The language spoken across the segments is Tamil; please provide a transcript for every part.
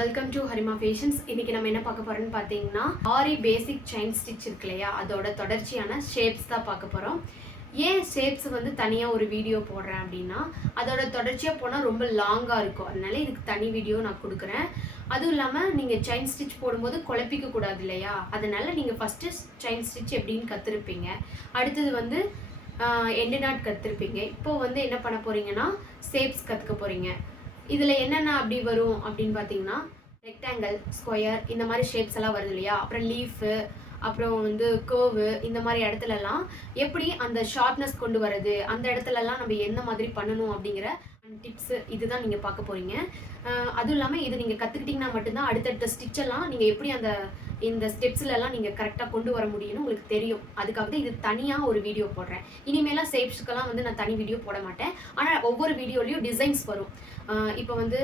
வெல்கம் டு ஹரிமா ஃபேஷன்ஸ் இன்னைக்கு நம்ம என்ன பார்க்க போறோம்னு பார்த்தீங்கன்னா ஆரி பேசிக் செயின் ஸ்டிச் இருக்கு இல்லையா? அதோட தொடர்ச்சியான ஷேப்ஸ் தான் பார்க்க போறோம். ஏன் ஷேப்ஸ் வந்து தனியாக ஒரு வீடியோ போடுறேன் அப்படின்னா அதோட தொடர்ச்சியாக போனால் ரொம்ப லாங்காக இருக்கும். அதனால இதுக்கு தனி வீடியோ நான் கொடுக்குறேன். அதுவும் இல்லாமல் நீங்கள் செயின் ஸ்டிச் போடும்போது குழப்பிக்க கூடாது இல்லையா? அதனால நீங்கள் ஃபஸ்ட்டு செயின் ஸ்டிச் எப்படின்னு கற்றுருப்பீங்க அடுத்தது வந்து எண்டு நாட் கற்றுருப்பீங்க இப்போ வந்து என்ன பண்ண போறீங்கன்னா ஷேப்ஸ் கற்றுக்க போறீங்க. இதில் என்னென்ன அப்படி வரும் அப்படின்னு பார்த்தீங்கன்னா ரெக்டாங்கிள் ஸ்கொயர் இந்த மாதிரி ஷேப்ஸ் எல்லாம் வருது இல்லையா? அப்புறம் லீஃபு அப்புறம் வந்து கேர்வு இந்த மாதிரி இடத்துலலாம் எப்படி அந்த ஷார்ப்னஸ் கொண்டு வர்றது அந்த இடத்துலலாம் நம்ம எந்த மாதிரி பண்ணணும் அப்படிங்கிற டிப்ஸு இதுதான் நீங்கள் பார்க்க போகிறீங்க அதுவும் இல்லாமல் இது நீங்கள் கற்றுக்கிட்டிங்கன்னா மட்டும்தான் அடுத்தடுத்த ஸ்டிச்செல்லாம் நீங்கள் எப்படி அந்த இந்த ஸ்டெப்ஸ்லலாம் நீங்கள் கரெக்டாக கொண்டு வர முடியும்னு உங்களுக்கு தெரியும். அதுக்காக தான் இது தனியாக ஒரு வீடியோ போடுறேன். இனிமேலாம் ஷேப்ஸ்க்கெல்லாம் வந்து நான் தனி வீடியோ போட மாட்டேன். ஆனால் ஒவ்வொரு வீடியோலையும் டிசைன்ஸ் வரும். இப்போ வந்து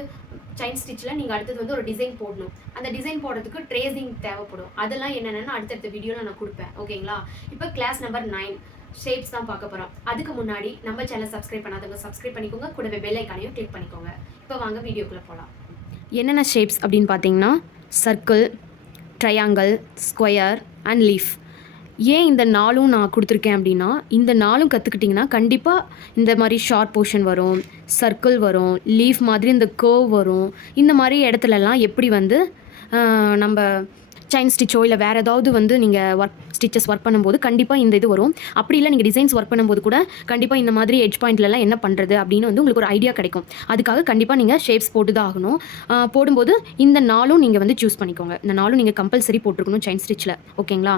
செயின் ஸ்டிச்சில் நீங்கள் அடுத்தது வந்து ஒரு டிசைன் போடணும். அந்த டிசைன் போடுறதுக்கு ட்ரேசிங் தேவைப்படும். அதெல்லாம் என்னென்னு அடுத்தடுத்த வீடியோவில் நான் கொடுப்பேன். ஓகேங்களா இப்போ கிளாஸ் நம்பர் நைன் ஷேப்ஸ் தான் பார்க்க போகிறோம் அதுக்கு முன்னாடி நம்ம சேனல் சப்ஸ்கிரைப் பண்ணாதவங்க சப்ஸ்கிரைப் பண்ணிக்கோங்க. கூடவே பெல் ஐக்கானையும் கிளிக் பண்ணிக்கோங்க. இப்போ வாங்க வீடியோக்குள்ளே போகலாம் என்னென்ன ஷேப்ஸ் அப்படின்னு பார்த்தீங்கன்னா circle triangle square and leaf ஏன் இந்த நாளும் நான் கொடுத்துருக்கேன் அப்படின்னா இந்த நாளும் கற்றுக்கிட்டிங்கன்னா கண்டிப்பாக இந்த மாதிரி ஷார்ட் போர்ஷன் வரும் சர்க்கிள் வரும் லீஃப் மாதிரி இந்த கர்வ் வரும். இந்த மாதிரி இடத்துலலாம் எப்படி வந்து நம்ம செயின் ஸ்டிச்சோ இல்லை வேறு ஏதாவது வந்து நீங்கள் ஒர்க் ஸ்டிச்சஸ் ஒர்க் பண்ணும்போது கண்டிப்பாக இந்த இது வரும். அப்படி இல்லை நீங்கள் டிசைன்ஸ் ஒர்க் பண்ணும்போது கூட கண்டிப்பாக இந்த மாதிரி எட்ஜ் பாயிண்ட்லலாம் என்ன பண்ணுறது அப்படின்னு வந்து உங்களுக்கு ஒரு ஐடியா கிடைக்கும். அதுக்காக கண்டிப்பாக நீங்கள் ஷேப்ஸ் போட்டு தான் ஆகணும். போடும்போது இந்த நாளும் நீங்கள் வந்து சூஸ் பண்ணிக்கோங்க. இந்த நாளும் நீங்கள் கம்பல்சரி போட்டிருக்கணும் செயின் ஸ்டிச்சில் ஓகேங்களா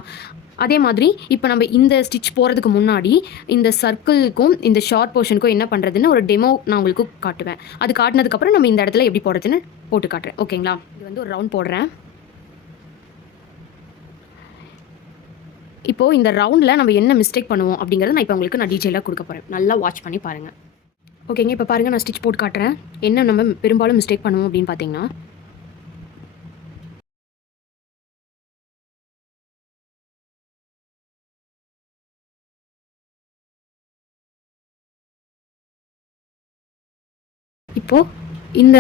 அதே மாதிரி இப்போ நம்ம இந்த ஸ்டிச் போகிறதுக்கு முன்னாடி இந்த சர்க்கிளுக்கும் இந்த ஷார்ட் போர்ஷனுக்கும் என்ன பண்ணுறதுன்னு ஒரு டெமோ நான் உங்களுக்கு காட்டுவேன். அது காட்டினதுக்கப்புறம் நம்ம இந்த இடத்துல எப்படி போடுறதுன்னு போட்டு காட்டுறேன். ஓகேங்களா இது வந்து ஒரு ரவுண்ட் போடுறேன். இப்போது இந்த ரவுண்டில் நம்ம என்ன மிஸ்டேக் பண்ணுவோம் அப்படிங்கிறத நான் இப்போ உங்களுக்கு நான் டீட்டெயிலாக கொடுக்க போகிறேன் நல்லா வாட்ச் பண்ணி பாருங்கள் ஓகேங்க இப்போ பாருங்கள் நான் ஸ்டிச் போட்டு காட்டுறேன். என்ன நம்ம பெரும்பாலும் மிஸ்டேக் பண்ணுவோம் அப்படின்னு பார்த்தீங்கன்னா இப்போது இந்த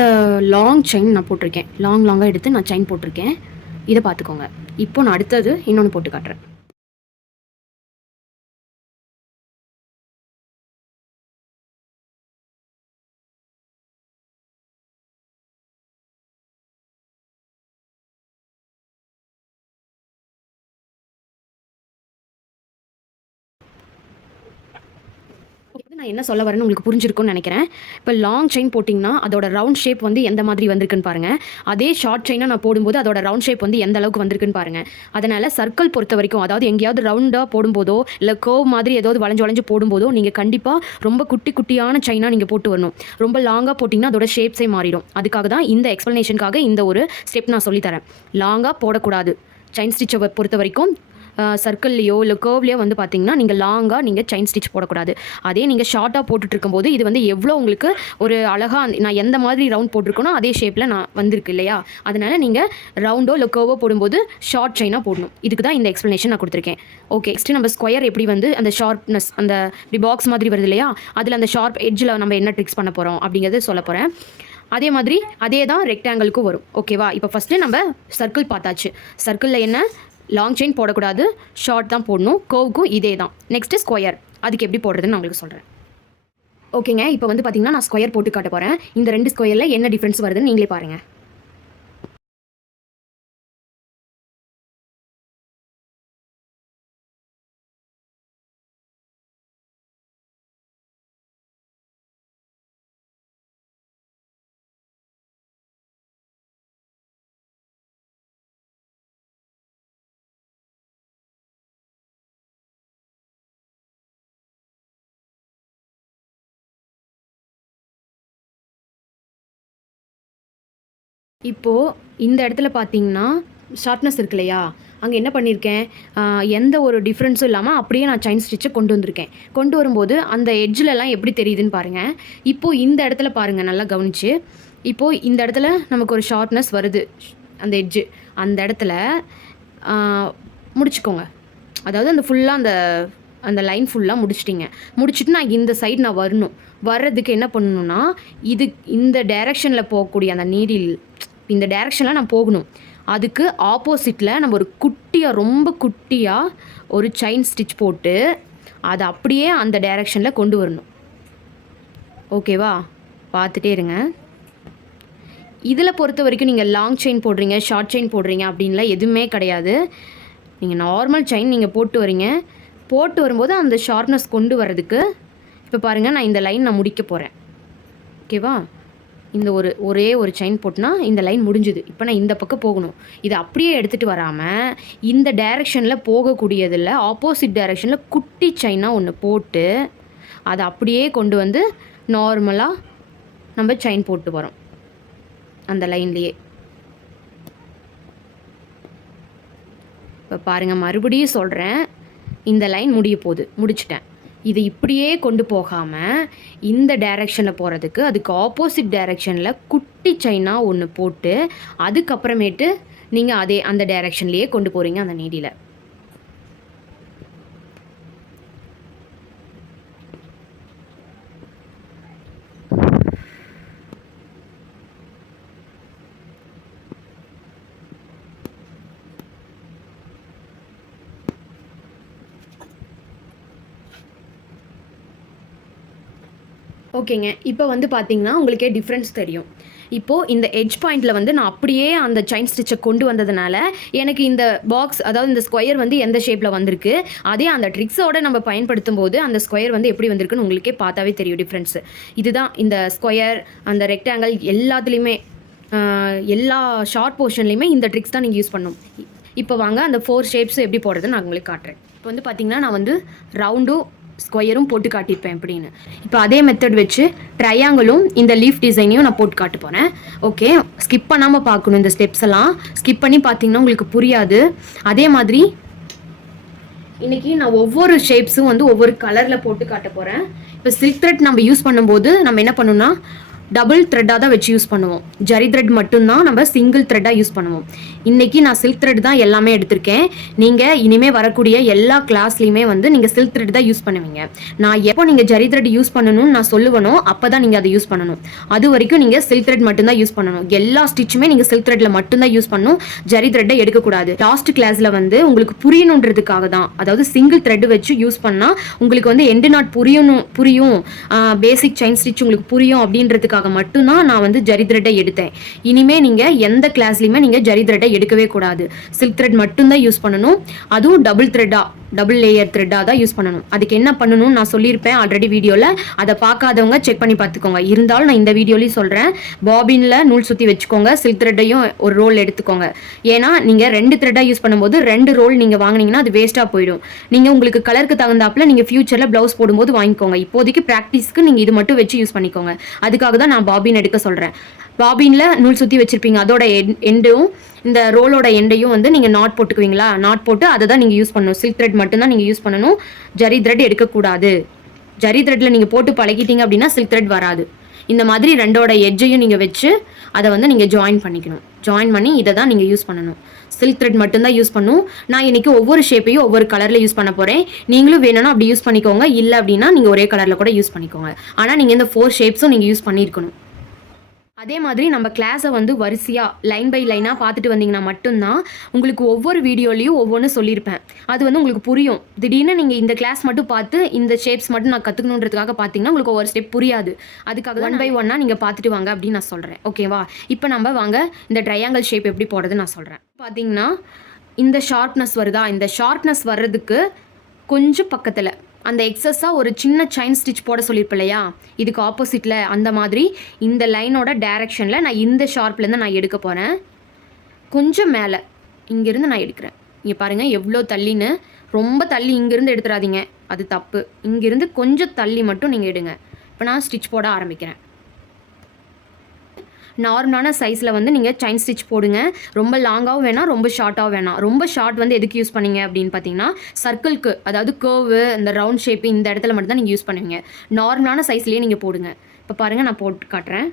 லாங் செயின் நான் போட்டிருக்கேன். லாங் லாங்காக எடுத்து நான் செயின் போட்டிருக்கேன். இதை பார்த்துக்கோங்க. இப்போ நான் அடுத்தது இன்னொன்று போட்டு காட்டுறேன். நான் என்ன சொல்ல வரேன்னு உங்களுக்கு புரிஞ்சிருக்கும்னு நினைக்கிறேன். இப்போ லாங் செயின் போட்டிங்கன்னா அதோட ரவுண்ட் ஷேப் வந்து எந்த மாதிரி வந்திருக்குன்னு பாருங்கள் அதே ஷார்ட் செயினாக நான் போடும்போது அதோட ரவுண்ட் ஷேப் வந்து எந்த அளவுக்கு வந்திருக்குன்னு பாருங்கள் அதனால் சர்க்கிள் பொறுத்த வரைக்கும் அதாவது எங்கேயாவது ரவுண்டாக போடும்போதோ இல்லை கோவ் மாதிரி ஏதாவது வளைஞ்சு வளைஞ்சு போடும்போதோ நீங்கள் கண்டிப்பாக ரொம்ப குட்டி குட்டியான செயினாக நீங்கள் போட்டு வரணும். ரொம்ப லாங்காக போட்டிங்கன்னா அதோட ஷேப்ஸே மாறிடும். அதுக்காக தான் இந்த எக்ஸ்ப்ளனேஷனுக்காக இந்த ஒரு ஸ்டெப் நான் சொல்லித்தரேன் லாங்காக போடக்கூடாது. செயின் ஸ்டிச்சை பொறுத்த வரைக்கும் சர்க்கிள்லையோ இல்லை கேர்வ்லையோ வந்து பார்த்தீங்கன்னா நீங்கள் லாங்காக நீங்கள் செயின் ஸ்டிச் போடக்கூடாது. அதே நீங்கள் ஷார்ட்டாக போட்டுட்டு இருக்கும்போது இது வந்து எவ்வளோ உங்களுக்கு ஒரு அழகாக நான் எந்த மாதிரி ரவுண்ட் போட்டிருக்கேனோ அதே ஷேப்பில் நான் வந்திருக்கு இல்லையா? அதனால் நீங்கள் ரவுண்டோ இல்லை கேர்வோ போடும்போது ஷார்ட் செயினாக போடணும். இதுக்கு தான் இந்த எக்ஸ்ப்ளனேஷன் நான் கொடுத்துருக்கேன். ஓகே நெக்ஸ்ட்டு நம்ம ஸ்கொயர் எப்படி வந்து அந்த ஷார்ப்னஸ் அந்த இப்படி பாக்ஸ் மாதிரி வருது இல்லையா? அதில் அந்த ஷார்ப் எட்ஜில் நம்ம என்ன ட்ரிக்ஸ் பண்ண போகிறோம் அப்படிங்கிறது சொல்ல போகிறேன் அதே மாதிரி அதே தான் ரெக்டாங்கிளுக்கும் வரும். ஓகேவா இப்போ ஃபஸ்ட்டு நம்ம சர்க்கிள் பார்த்தாச்சு. சர்க்கிளில் என்ன? லாங் செயின் போடக்கூடாது. ஷார்ட் தான் போடணும். கோவுக்கும் இதே தான் நெக்ஸ்ட்டு ஸ்கொயர் அதுக்கு எப்படி போடுறதுன்னு நான் உங்களுக்கு சொல்கிறேன் ஓகேங்க இப்போ வந்து பார்த்தீங்கன்னா நான் ஸ்கொயர் போட்டு காட்ட போகிறேன் இந்த ரெண்டு ஸ்கொயரில் என்ன டிஃப்ரென்ஸ் வருதுன்னு நீங்களே பாருங்கள் இப்போது இந்த இடத்துல பார்த்தீங்கன்னா ஷார்ப்னஸ் இருக்கு இல்லையா அங்கே என்ன பண்ணியிருக்கேன் எந்த ஒரு டிஃப்ரென்ஸும் இல்லாமல் அப்படியே நான் செயின் ஸ்டிச்சை கொண்டு வந்திருக்கேன். கொண்டு வரும்போது அந்த எட்ஜிலலாம் எப்படி தெரியுதுன்னு பாருங்கள் இப்போது இந்த இடத்துல பாருங்கள் நல்லா கவனிச்சு. இப்போது இந்த இடத்துல நமக்கு ஒரு ஷார்ப்னஸ் வருது. அந்த எட்ஜு அந்த இடத்துல முடிச்சுக்கோங்க. அதாவது அந்த ஃபுல்லாக அந்த அந்த லைன் ஃபுல்லாக முடிச்சிட்டிங்க. முடிச்சுட்டு நான் இந்த சைடு நான் வரணும். வர்றதுக்கு என்ன பண்ணணும்னா இது இந்த டைரெக்ஷனில் போகக்கூடிய அந்த நீடில் இந்த டைரெக்ஷனில் நான் போகணும். அதுக்கு ஆப்போசிட்டில் நம்ம ஒரு குட்டியாக ரொம்ப குட்டியாக ஒரு செயின் ஸ்டிச் போட்டு அதை அப்படியே அந்த டைரெக்ஷனில் கொண்டு வரணும். ஓகேவா பார்த்துட்டே இருங்க. இதில் பொறுத்த வரைக்கும் நீங்கள் லாங் செயின் போடுறீங்க ஷார்ட் செயின் போடுறீங்க அப்படின்லாம் எதுவுமே கிடையாது. நீங்கள் நார்மல் செயின் நீங்கள் போட்டு வரீங்க. போட்டு வரும்போது அந்த ஷார்ப்னஸ் கொண்டு வர்றதுக்கு இப்போ பாருங்கள் நான் இந்த லைன் நான் முடிக்க போகிறேன் ஓகேவா இந்த ஒரு ஒரே ஒரு செயின் போட்டுனா இந்த லைன் முடிஞ்சுது. இப்போ நான் இந்த பக்கம் போகணும். இதை அப்படியே எடுத்துகிட்டு வராமல் இந்த டைரெக்ஷனில் போகக்கூடியதில் ஆப்போசிட் டைரெக்ஷனில் குட்டி செயினாக ஒன்று போட்டு அதை அப்படியே கொண்டு வந்து நார்மலாக நம்ம செயின் போட்டு வரோம். அந்த லைன்லேயே இப்போ பாருங்கள் மறுபடியும் சொல்கிறேன் இந்த லைன் முடிய போகுது. முடிச்சிட்டேன். இது இப்படியே கொண்டு போகாமல் இந்த டைரெக்ஷனில் போகிறதுக்கு அதுக்கு ஆப்போசிட் டைரெக்ஷனில் குட்டி செயினாக ஒன்று போட்டு அதுக்கப்புறமேட்டு நீங்கள் அதே அந்த டைரெக்ஷன்லேயே கொண்டு போகிறீங்க அந்த நீடியில் ஓகேங்க. இப்போ வந்து பார்த்தீங்கன்னா உங்களுக்கே டிஃப்ரென்ஸ் தெரியும். இப்போது இந்த எட்ஜ் பாயிண்டில் வந்து நான் அப்படியே அந்த செயின் ஸ்டிச்சை கொண்டு வந்ததுனால எனக்கு இந்த பாக்ஸ் அதாவது இந்த ஸ்கொயர் வந்து எந்த ஷேப்பில் வந்திருக்கு அதே அந்த ட்ரிக்ஸோட நம்ம பயன்படுத்தும் போது அந்த ஸ்கொயர் வந்து எப்படி வந்திருக்குன்னு உங்களுக்கே பார்த்தாவே தெரியும் டிஃப்ரென்ஸு இதுதான் இந்த ஸ்கொயர் அந்த ரெக்டாங்கிள் எல்லாத்துலேயுமே எல்லா ஷார்ட் போர்ஷன்லேயுமே இந்த ட்ரிக்ஸ் தான் நீங்கள் யூஸ் பண்ணும் இப்போ வாங்க அந்த ஃபோர் ஷேப்ஸ் எப்படி போடுறதுன்னு நான் உங்களுக்கு காட்டுறேன். இப்போ வந்து பார்த்தீங்கன்னா நான் வந்து ரவுண்டும் ஸ்கொயரும் போட்டு காட்டியிருப்பேன் எப்படின்னு இப்போ அதே மெத்தட் வச்சு ட்ரையாங்கிளும் இந்த லீஃப் டிசைனையும் நான் போட்டு காட்ட போகிறேன் ஓகே ஸ்கிப் பண்ணாமல் பார்க்கணும் இந்த ஸ்டெப்ஸ் எல்லாம். ஸ்கிப் பண்ணி பார்த்தீங்கன்னா உங்களுக்கு புரியாது. அதே மாதிரி இன்னைக்கு நான் ஒவ்வொரு ஷேப்ஸும் வந்து ஒவ்வொரு கலரில் போட்டு காட்ட போகிறேன் இப்போ சில்க் த்ரெட் நம்ம யூஸ் பண்ணும்போது நம்ம என்ன பண்ணணும்னா டபுள் த்ரெட்டாக தான் வச்சு யூஸ் பண்ணுவோம். ஜரி த்ரெட் மட்டும்தான் நம்ம சிங்கிள் த்ரெட்டாக யூஸ் பண்ணுவோம். இன்றைக்கி நான் சில்க் த்ரெட் தான் எல்லாமே எடுத்திருக்கேன். நீங்கள் இனிமேல் வரக்கூடிய எல்லா கிளாஸ்லையுமே வந்து நீங்கள் சில்க் த்ரெட் தான் யூஸ் பண்ணுவீங்க. நான் எப்போ நீங்கள் ஜரி த்ரெட் யூஸ் பண்ணணும்னு நான் சொல்லுவனோ அப்போ தான் நீங்கள் அதை யூஸ் பண்ணணும். அது வரைக்கும் நீங்கள் சில்க் த்ரெட் மட்டும்தான் யூஸ் பண்ணணும். எல்லா ஸ்டிச்சுமே நீங்கள் சில்க் த்ரெட்டில் மட்டும்தான் யூஸ் பண்ணணும். ஜரி த்ரெட்டை எடுக்கக்கூடாது. லாஸ்ட் கிளாஸில் வந்து உங்களுக்கு புரியணுன்றதுக்காக தான். அதாவது சிங்கிள் த்ரெட் வச்சு யூஸ் பண்ணால் உங்களுக்கு வந்து எண்டு நாட் புரியணும் புரியும். பேசிக் செயின் ஸ்டிச் உங்களுக்கு புரியும் அப்படின்றதுக்காக மட்டும்தான் நான் வந்து ஜரி த்ரெட்டை எடுத்தேன். இனிமே நீங்கள் எந்த கிளாஸ்லையுமே நீங்கள் ஜரி த்ரெட்டை எடுக்கவே கூடாது. சில்க் த்ரெட் மட்டும்தான் யூஸ் பண்ணணும். அதுவும் டபுள் த்ரெட்டாக டபுள் லேயர் த்ரெட்டாக தான் யூஸ் பண்ணணும். அதுக்கு என்ன பண்ணணும்னு நான் சொல்லியிருப்பேன் ஆல்ரெடி வீடியோவில் அதை பார்க்காதவங்க செக் பண்ணி பார்த்துக்கோங்க. இருந்தாலும் நான் இந்த வீடியோலையும் சொல்கிறேன் பாபினில் நூல் சுற்றி வச்சுக்கோங்க. சில்க் த்ரெட்டையும் ஒரு ரோல் எடுத்துக்கோங்க. ஏன்னா நீங்கள் ரெண்டு த்ரெட்டாக யூஸ் பண்ணும்போது ரெண்டு ரோல் நீங்கள் வாங்குனீங்கன்னா அது வேஸ்ட்டாக போயிடும். நீங்கள் உங்களுக்கு கலருக்கு தகுந்தாப்பில் நீங்கள் ஃபியூச்சரில் ப்ளவுஸ் போடும்போது வாங்கிக்கோங்க. இப்போதைக்கு ப்ராக்டிஸ்க்கு நீங்கள் இது மட்டும் வச்சு யூஸ் பண்ணிக்கோங்க. அதுக்காக தான் நான் பாபின் எடுக்க சொல்கிறேன் பாபினில் நூல் சுற்றி வச்சுருப்பீங்க. அதோட எண்டும் இந்த ரோலோட எண்டையும் வந்து நீங்கள் நாட் போட்டுக்குவீங்களா? நாட் போட்டு அதை தான் நீங்கள் யூஸ் பண்ணணும். சில்க் த்ரெட் மட்டும்தான் நீங்கள் யூஸ் பண்ணணும். ஜரி த்ரெட் எடுக்கக்கூடாது. ஜரி த்ரெட்டில் நீங்கள் போட்டு பழகிட்டீங்க அப்படின்னா சில்க் த்ரெட் வராது. இந்த மாதிரி ரெண்டோட எட்ஜையும் நீங்கள் வச்சு அதை வந்து நீங்கள் ஜாயின் பண்ணிக்கணும். ஜாயின் பண்ணி இதை தான் நீங்கள் யூஸ் பண்ணணும். சில்க் த்ரெட் மட்டும்தான் யூஸ் பண்ணும் நான் இன்னைக்கு ஒவ்வொரு ஷேப்பையும் ஒவ்வொரு கலரில் யூஸ் பண்ண போகிறேன் நீங்களும் வேணும்னா அப்படி யூஸ் பண்ணிக்கோங்க. இல்லை அப்படின்னா நீங்கள் ஒரே கலரில் கூட யூஸ் பண்ணிக்கோங்க. ஆனால் நீங்கள் இந்த ஃபோர் ஷேப்ஸும் நீங்கள் யூஸ் பண்ணியிருக்கணும். அதே மாதிரி நம்ம கிளாஸை வந்து வரிசையாக லைன் பை லைனாக பார்த்துட்டு வந்தீங்கன்னா மட்டும்தான் உங்களுக்கு ஒவ்வொரு வீடியோலையும் ஒவ்வொன்று சொல்லியிருப்பேன். அது வந்து உங்களுக்கு புரியும். திடீர்னு நீங்கள் இந்த கிளாஸ் மட்டும் பார்த்து இந்த ஷேப்ஸ் மட்டும் நான் கற்றுக்கணுன்றதுக்காக பார்த்தீங்கன்னா உங்களுக்கு ஒவ்வொரு ஸ்டெப் புரியாது. அதுக்காக ஒன் பை ஒன்னாக நீங்கள் பார்த்துட்டு வாங்க அப்படின்னு நான் சொல்கிறேன் ஓகேவா இப்போ நம்ம வாங்க இந்த ட்ரையாங்கிள் ஷேப் எப்படி போடுறது நான் சொல்கிறேன் பார்த்தீங்கன்னா இந்த ஷார்ப்னஸ் வருதா? இந்த ஷார்ப்னஸ் வர்றதுக்கு கொஞ்சம் பக்கத்தில் அந்த எக்ஸஸாக ஒரு சின்ன செயின் ஸ்டிச் போட சொல்லியிருப்பேன் இல்லையா? இதுக்கு ஆப்போசிட்டில் அந்த மாதிரி இந்த லைனோட டைரக்ஷனில் நான் இந்த ஷார்ப்லேருந்து நான் எடுக்க போகிறேன் கொஞ்சம் மேலே இங்கேருந்து நான் எடுக்கிறேன். இங்கே பாருங்கள் எவ்வளோ தள்ளின்னு. ரொம்ப தள்ளி இங்கேருந்து எடுத்துடாதீங்க. அது தப்பு. இங்கேருந்து கொஞ்சம் தள்ளி மட்டும் நீங்கள் எடுங்க. இப்போ நான் ஸ்டிச் போட ஆரம்பிக்கிறேன். நார்மலான சைஸில் வந்து நீங்கள் செயின் ஸ்டிச் போடுங்க. ரொம்ப லாங்காகவும் வேணாம் ரொம்ப ஷார்ட்டாகவும் வேணாம். ரொம்ப ஷார்ட் வந்து எதுக்கு யூஸ் பண்ணீங்க அப்படின்னு பார்த்தீங்கன்னா சர்க்கிள்க்கு அதாவது கேர்வு இந்த ரவுண்ட் ஷேப் இந்த இடத்துல மட்டும் தான் நீங்கள் யூஸ் பண்ணுவீங்க. நார்மலான சைஸ்லேயே நீங்கள் போடுங்க. இப்போ பாருங்கள் நான் போட்டு காட்டுறேன்.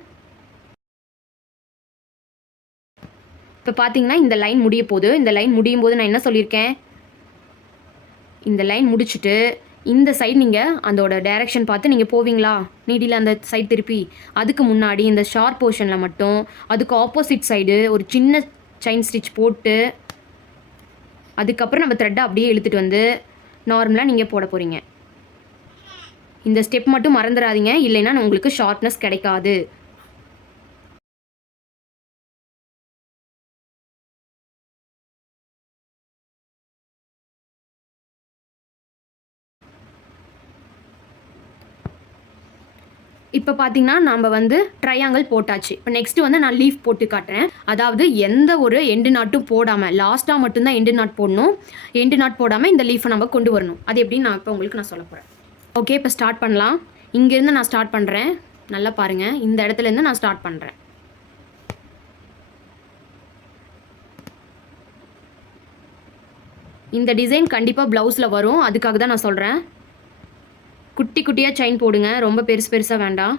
இப்போ பார்த்தீங்கன்னா இந்த லைன் முடிய போகுது. இந்த லைன் முடியும் போது நான் என்ன சொல்லியிருக்கேன்? இந்த லைன் முடிச்சுட்டு இந்த சைட் நீங்கள் அதோட டைரெக்ஷன் பார்த்து நீங்கள் போவீங்களா? நீடியில் அந்த சைட் திருப்பி. அதுக்கு முன்னாடி இந்த ஷார்ப் போர்ஷனில் மட்டும் அதுக்கு ஆப்போசிட் சைடு ஒரு சின்ன செயின் ஸ்டிச் போட்டு அதுக்கப்புறம் நம்ம த்ரெட்டை அப்படியே இழுத்துட்டு வந்து நார்மலாக நீங்கள் போட போகிறீங்க இந்த ஸ்டெப் மட்டும் மறந்துடாதீங்க. இல்லைன்னா உங்களுக்கு ஷார்ப்னஸ் கிடைக்காது. இப்போ பார்த்தீங்கன்னா நம்ம வந்து ட்ரையாங்கிள் போட்டாச்சு. இப்போ நெக்ஸ்ட் வந்து நான் லீஃப் போட்டு காட்டுறேன். அதாவது எந்த ஒரு எண்டு நாட்டும் போடாமல் லாஸ்ட்டாக மட்டும்தான் எண்டு நாட் போடணும். எண்டு நாட் போடாமல் இந்த லீஃபை நம்ம கொண்டு வரணும். அது எப்படின்னு நான் இப்போ உங்களுக்கு நான் சொல்ல போகிறேன் ஓகே இப்போ ஸ்டார்ட் பண்ணலாம். இங்கேருந்து நான் ஸ்டார்ட் பண்ணுறேன் நல்லா பாருங்கள் இந்த இடத்துலேருந்து நான் ஸ்டார்ட் பண்ணுறேன் இந்த டிசைன் கண்டிப்பாக ப்ளவுஸில் வரும். அதுக்காக தான் நான் சொல்கிறேன் குட்டி குட்டியாக செயின் போடுங்க. ரொம்ப பெருசு பெருசாக வேண்டாம்.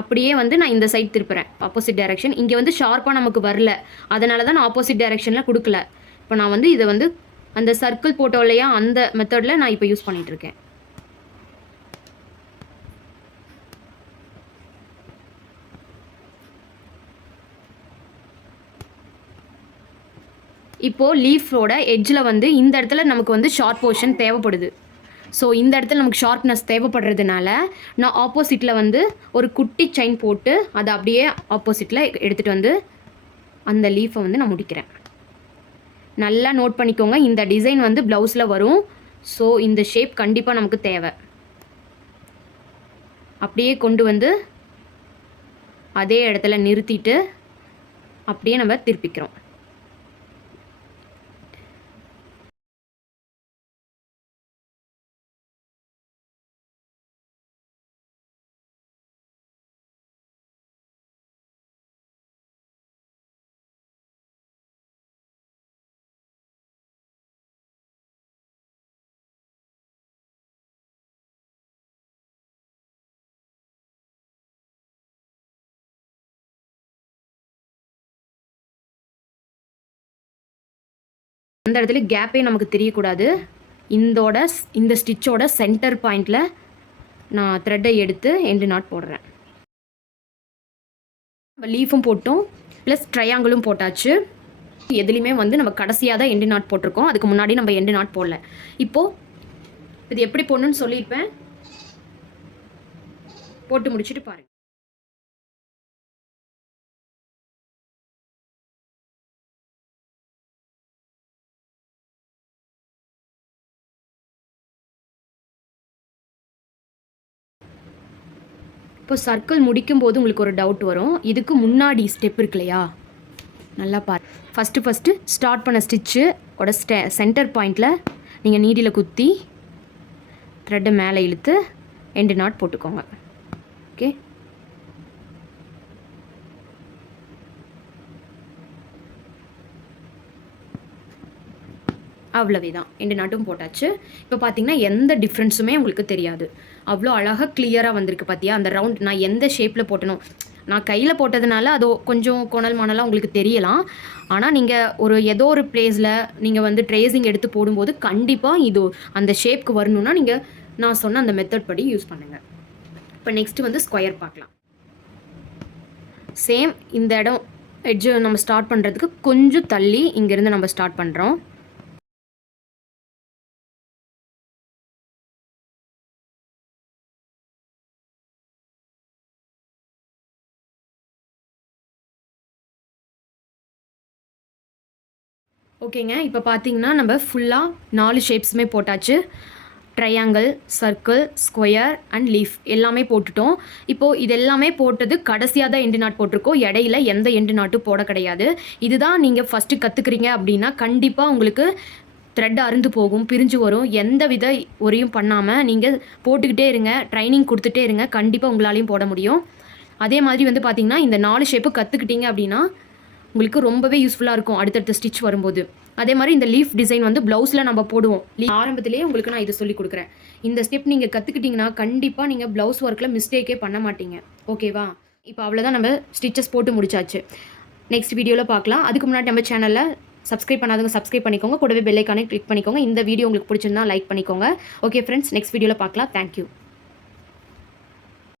அப்படியே வந்து நான் இந்த சைட் திருப்புறேன். ஆப்போசிட் டைரக்ஷன் இங்கே வந்து ஷார்ப்பாக நமக்கு வரல. அதனால தான் நான் ஆப்போசிட் டைரக்ஷனில் கொடுக்கல. இப்போ நான் வந்து இதை வந்து அந்த சர்க்கிள் போட்டோம் இல்லையா? அந்த மெத்தடில் நான் இப்போ யூஸ் பண்ணிகிட்ருக்கேன் இப்போது லீஃபோட எட்ஜில் வந்து இந்த இடத்துல நமக்கு வந்து ஷார்ட் போர்ஷன் தேவைப்படுது. ஸோ இந்த இடத்துல நமக்கு ஷார்ப்னஸ் தேவைப்படுறதுனால நான் ஆப்போசிட்டில் வந்து ஒரு குட்டி செயின் போட்டு அதை அப்படியே ஆப்போசிட்டில் எடுத்துகிட்டு வந்து அந்த லீஃபை வந்து நான் முடிக்கிறேன். நல்லா நோட் பண்ணிக்கோங்க இந்த டிசைன் வந்து ப்ளவுஸில் வரும். ஸோ இந்த ஷேப் கண்டிப்பாக நமக்கு தேவை. அப்படியே கொண்டு வந்து அதே இடத்துல நிறுத்திட்டு அப்படியே நம்ம திருப்பிக்கிறோம். அந்த இடத்துல கேப்பே நமக்கு தெரியக்கூடாது. இந்தோட இந்த ஸ்டிச்சோட சென்டர் பாயிண்டில் நான் த்ரெட்டை எடுத்து எண்டு நாட் போடுறேன். நம்ம லீஃபும் போட்டோம். ப்ளஸ் ட்ரையாங்கிளும் போட்டாச்சு. எதுலேயுமே வந்து நம்ம கடைசியாக தான் எண்டு நாட் போட்டிருக்கோம். அதுக்கு முன்னாடி நம்ம எண்டு நாட் போடல. இப்போது இது எப்படி போடணும்னு சொல்லியிருப்பேன். போட்டு முடிச்சுட்டு பாருங்கள் இப்போ சர்க்கிள் முடிக்கும் போது உங்களுக்கு ஒரு டவுட் வரும். இதுக்கு முன்னாடி ஸ்டெப் இருக்கு இல்லையா? நல்லா பாரு. ஃபஸ்ட்டு ஃபஸ்ட்டு ஸ்டார்ட் பண்ண ஸ்டிச்சு ஓட ஸ்டெ சென்டர் பாயிண்டில் நீங்கள் நீடியில் குத்தி த்ரெட்டை மேலே இழுத்து எண்டு நாட் போட்டுக்கோங்க. ஓகே அவ்வளவே தான் ரெண்டு நாட்டும் போட்டாச்சு. இப்போ பார்த்தீங்கன்னா எந்த டிஃப்ரென்ஸுமே உங்களுக்கு தெரியாது. அவ்வளோ அழகாக கிளியராக வந்திருக்கு பார்த்தியா அந்த ரவுண்ட் நான் எந்த ஷேப்பில் போட்டணும் நான் கையில் போட்டதுனால அது கொஞ்சம் கொணல் மணலாக உங்களுக்கு தெரியலாம். ஆனால் நீங்கள் ஒரு ஏதோ ஒரு ப்ளேஸில் நீங்கள் வந்து ட்ரேசிங் எடுத்து போடும்போது கண்டிப்பாக இது அந்த ஷேப்க்கு வரணும்னா நீங்கள் நான் சொன்ன அந்த மெத்தட் படி யூஸ் பண்ணுங்கள் இப்போ நெக்ஸ்ட்டு வந்து ஸ்கொயர் பார்க்கலாம். சேம் இந்த இடம் எட்ஜு நம்ம ஸ்டார்ட் பண்ணுறதுக்கு கொஞ்சம் தள்ளி இங்கேருந்து நம்ம ஸ்டார்ட் பண்ணுறோம் ஓகேங்க இப்போ பார்த்தீங்கன்னா நம்ம ஃபுல்லாக நாலு ஷேப்ஸுமே போட்டாச்சு. Triangle circle square and leaf எல்லாமே போட்டுட்டோம். இப்போது இது எல்லாமே போட்டது கடைசியாக தான் எண்டு நாட் போட்டிருக்கோம். இடையில எந்த எண்டு நாட்டும் போட கிடையாது. இதுதான் நீங்கள் ஃபஸ்ட்டு கற்றுக்குறீங்க அப்படின்னா கண்டிப்பாக உங்களுக்கு த்ரெட் அருந்து போகும் பிரிஞ்சு வரும். எந்த வித ஒரையும் பண்ணாமல் நீங்கள் போட்டுக்கிட்டே இருங்க ட்ரைனிங் கொடுத்துட்டே இருங்க. கண்டிப்பாக உங்களாலையும் போட முடியும். அதே மாதிரி வந்து பார்த்திங்கன்னா இந்த நாலு ஷேப்பு கற்றுக்கிட்டீங்க அப்படின்னா உங்களுக்கு ரொம்பவே யூஸ்ஃபுல்லாக இருக்கும் அடுத்தடுத்த ஸ்டிச் வரும்போது. அதே மாதிரி இந்த லீஃப் டிசைன் வந்து ப்ளவுஸில் நம்ம போடுவோம். லீ- ஆரம்பத்திலேயே உங்களுக்கு நான் இதை சொல்லி கொடுக்குறேன். இந்த ஸ்டெப் நீங்கள் கற்றுக்கிட்டிங்கன்னா கண்டிப்பாக நீங்கள் ப்ளவுஸ் ஒர்க்கில் மிஸ்டேக்கே பண்ண மாட்டீங்க. ஓகேவா இப்போ அவ்வளோதான் நம்ம ஸ்டிச்சஸ் போட்டு முடிச்சாச்சு. நெக்ஸ்ட் வீடியோவில் பார்க்கலாம். அதுக்கு முன்னாடி நம்ம சேனலில் சப்ஸ்கிரைப் பண்ணாதவங்க சப்ஸ்கிரைப் பண்ணிக்கோங்க. கூடவே பெல்லைக்கானே கிளிக் பண்ணிக்கோங்க. இந்த வீடியோ உங்களுக்கு பிடிச்சிருந்தா லைக் பண்ணிக்கோங்க. ஓகே ஃப்ரெண்ட்ஸ் நெக்ஸ்ட் வீடியோவில் பார்க்கலாம். தேங்க்யூ